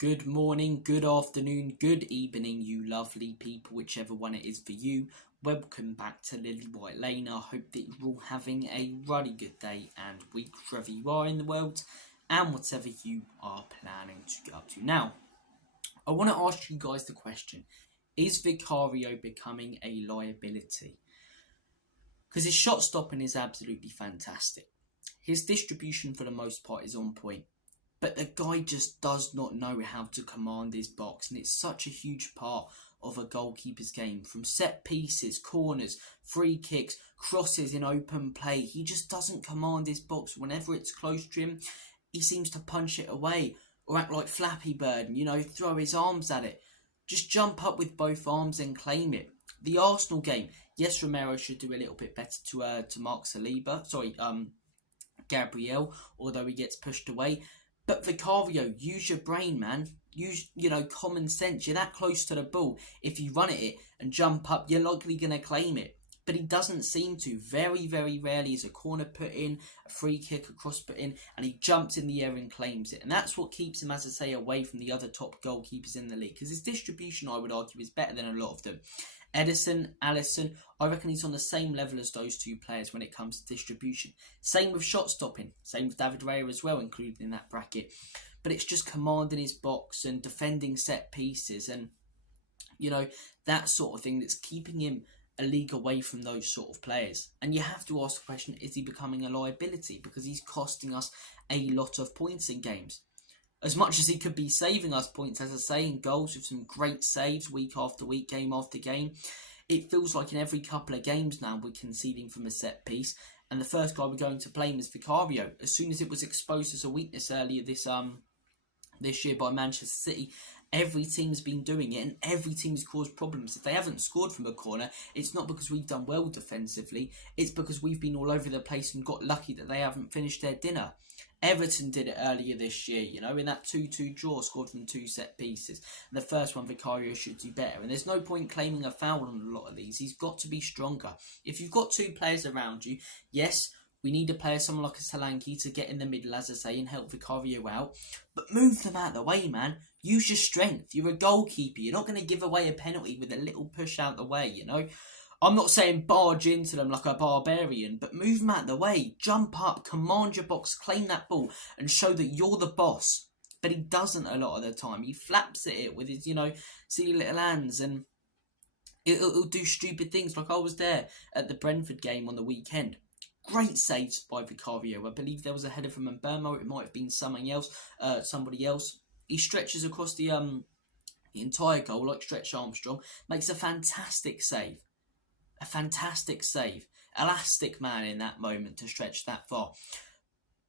Good morning, good afternoon, good evening, you lovely people, whichever one it is for you. Welcome back to Lilywhite Lane. I hope that you're all having a really good day and week wherever you are in the world and whatever you are planning to get up to. Now, I want to ask you guys the question, is Vicario becoming a liability? Because his shot stopping is absolutely fantastic. His distribution for the most part is on point. But the guy just does not know how to command his box. And it's such a huge part of a goalkeeper's game. From set pieces, corners, free kicks, crosses in open play. He just doesn't command his box. Whenever it's close to him, he seems to punch it away. Or act like Flappy Bird and, throw his arms at it. Just jump up with both arms and claim it. The Arsenal game. Yes, Romero should do a little bit better to mark Gabriel. Although he gets pushed away. But Vicario, use your brain, man. Use, common sense. You're that close to the ball. If you run at it and jump up, you're likely going to claim it. But he doesn't seem to. Very, very rarely is a corner put in, a free kick, a cross put in, and he jumps in the air and claims it. And that's what keeps him, as I say, away from the other top goalkeepers in the league. Because his distribution, I would argue, is better than a lot of them. Edison, Alisson, I reckon he's on the same level as those two players when it comes to distribution. Same with shot stopping. Same with David Raya as well, included in that bracket. But it's just commanding his box and defending set pieces and, that sort of thing that's keeping him a league away from those sort of players. And you have to ask the question, is he becoming a liability? Because he's costing us a lot of points in games. As much as he could be saving us points, as I say, in goals with some great saves week after week, game after game, it feels like in every couple of games now we're conceding from a set piece. And the first guy we're going to blame is Vicario. As soon as it was exposed as a weakness earlier this year by Manchester City, every team's been doing it and every team's caused problems. If they haven't scored from a corner, it's not because we've done well defensively. It's because we've been all over the place and got lucky that they haven't finished their dinner. Everton did it earlier this year, in that 2-2 draw, scored from 2 set pieces. And the first one, Vicario should do better. And there's no point claiming a foul on a lot of these. He's got to be stronger. If you've got two players around you, yes, we need a player, someone like a Solanke, to get in the middle, as I say, and help Vicario out. But move them out of the way, man. Use your strength. You're a goalkeeper. You're not going to give away a penalty with a little push out the way, I'm not saying barge into them like a barbarian, but move them out of the way. Jump up, command your box, claim that ball, and show that you're the boss. But he doesn't a lot of the time. He flaps at it with his, silly little hands, and it'll do stupid things. Like I was there at the Brentford game on the weekend. Great saves by Vicario. I believe there was a header from Mbermo. It might have been somebody else. He stretches across the entire goal like Stretch Armstrong. Makes a fantastic save. A fantastic save. Elastic man in that moment to stretch that far.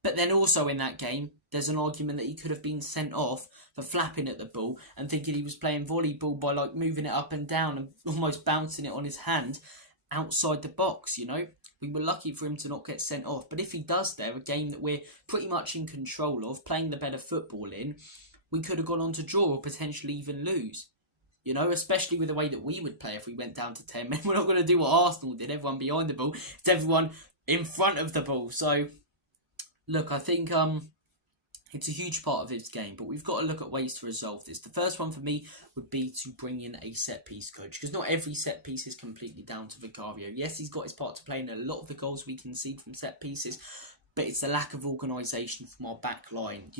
But then also in that game, there's an argument that he could have been sent off for flapping at the ball and thinking he was playing volleyball by moving it up and down and almost bouncing it on his hand outside the box, We were lucky for him to not get sent off. But if he does there, a game that we're pretty much in control of, playing the better football in, we could have gone on to draw or potentially even lose. Especially with the way that we would play if we went down to 10 men. We're not going to do what Arsenal did, everyone behind the ball. It's everyone in front of the ball. So, look, I think it's a huge part of his game, but we've got to look at ways to resolve this. The first one for me would be to bring in a set-piece coach, because not every set-piece is completely down to Vicario. Yes, he's got his part to play in a lot of the goals we concede from set-pieces, but it's the lack of organisation from our back line,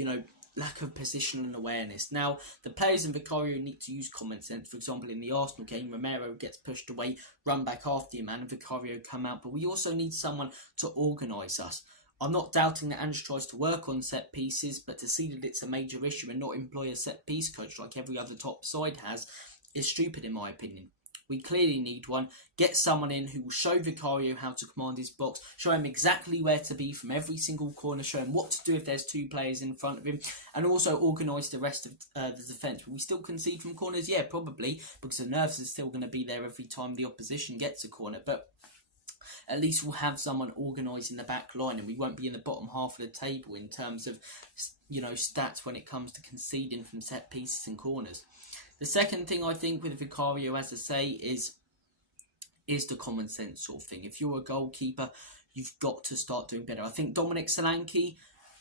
lack of positional awareness. Now, the players in Vicario need to use common sense. For example, in the Arsenal game, Romero gets pushed away, run back after him, and Vicario come out. But we also need someone to organise us. I'm not doubting that Ange tries to work on set pieces, but to see that it's a major issue and not employ a set piece coach like every other top side has is stupid in my opinion. We clearly need one. Get someone in who will show Vicario how to command his box, show him exactly where to be from every single corner, show him what to do if there's two players in front of him, and also organise the rest of the defence. Will we still concede from corners? Yeah, probably, because the nerves are still going to be there every time the opposition gets a corner, but at least we'll have someone organising the back line and we won't be in the bottom half of the table in terms of, stats when it comes to conceding from set pieces and corners. The second thing I think with Vicario, as I say, is the common sense sort of thing. If you're a goalkeeper, you've got to start doing better. I think Dominic Solanke,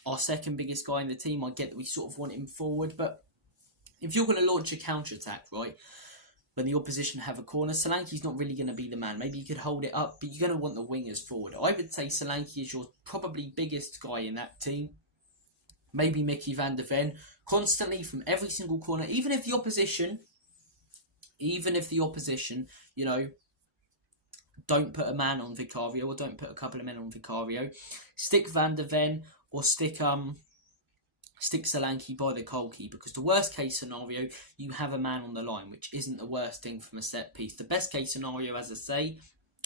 our second biggest guy in the team, I get that we sort of want him forward, but if you're going to launch a counter-attack, right, when the opposition have a corner, Solanke's not really going to be the man. Maybe you could hold it up, but you're going to want the wingers forward. I would say Solanke is your probably biggest guy in that team. Maybe Mickey van der Ven, constantly from every single corner, even if the opposition, you know, don't put a man on Vicario or don't put a couple of men on Vicario, stick Van der Ven or stick Solanke by the goalkeeper, because the worst case scenario, you have a man on the line, which isn't the worst thing from a set piece. The best case scenario, as I say,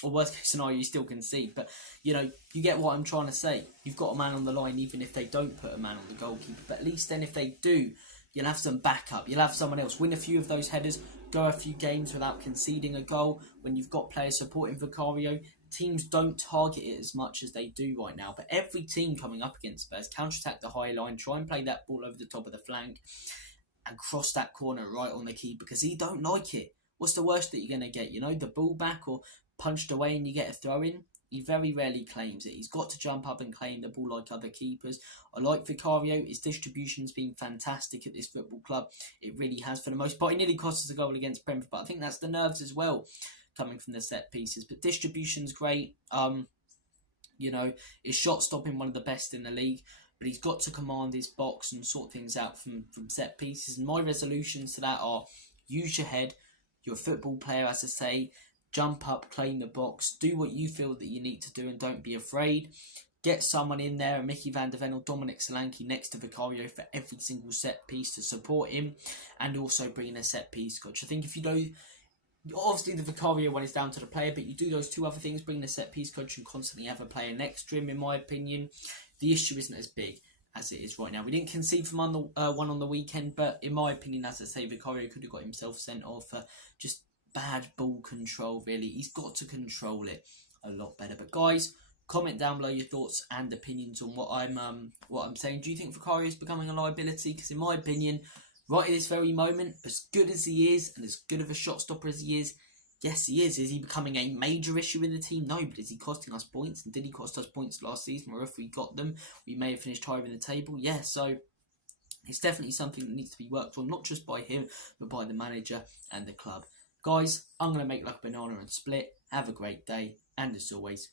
or worst case scenario, you still concede, but you know, you get what I'm trying to say. You've got a man on the line even if they don't put a man on the goalkeeper, but at least then if they do, you'll have some backup. You'll have someone else win a few of those headers, go a few games without conceding a goal. When you've got players supporting Vicario, teams don't target it as much as they do right now. But every team coming up against Spurs, counter-attack the high line, try and play that ball over the top of the flank and cross that corner right on the keeper, because he don't like it. What's the worst that you're going to get? You know, the ball back or punched away and you get a throw-in? He very rarely claims it. He's got to jump up and claim the ball like other keepers. I like Vicario. His distribution's been fantastic at this football club. It really has for the most part. He nearly cost us a goal against Brentford, but I think that's the nerves as well, coming from the set pieces. But distribution's great. You know, his shot stopping one of the best in the league, but he's got to command his box and sort things out from set pieces. And my resolutions to that are: use your head. You're a football player, as I say. Jump up, claim the box, do what you feel that you need to do, and don't be afraid. Get someone in there, Mickey van der Ven or Dominic Solanke next to Vicario for every single set piece to support him, and also bring in a set piece coach. I think if you know, obviously the Vicario one is down to the player, but you do those two other things, bring in a set piece coach and constantly have a player next to him, in my opinion, the issue isn't as big as it is right now. We didn't concede from one on the weekend, but in my opinion, as I say, Vicario could have got himself sent off for just bad ball control, really. He's got to control it a lot better. But guys, comment down below your thoughts and opinions on what I'm saying. Do you think Vicario is becoming a liability? Because in my opinion, right at this very moment, as good as he is and as good of a shot stopper as he is, yes, he is. Is he becoming a major issue in the team? No, but is he costing us points? And did he cost us points last season? Or if we got them, we may have finished higher in the table. Yeah, so it's definitely something that needs to be worked on, not just by him, but by the manager and the club. Guys, I'm going to make like a banana and split. Have a great day. And as always,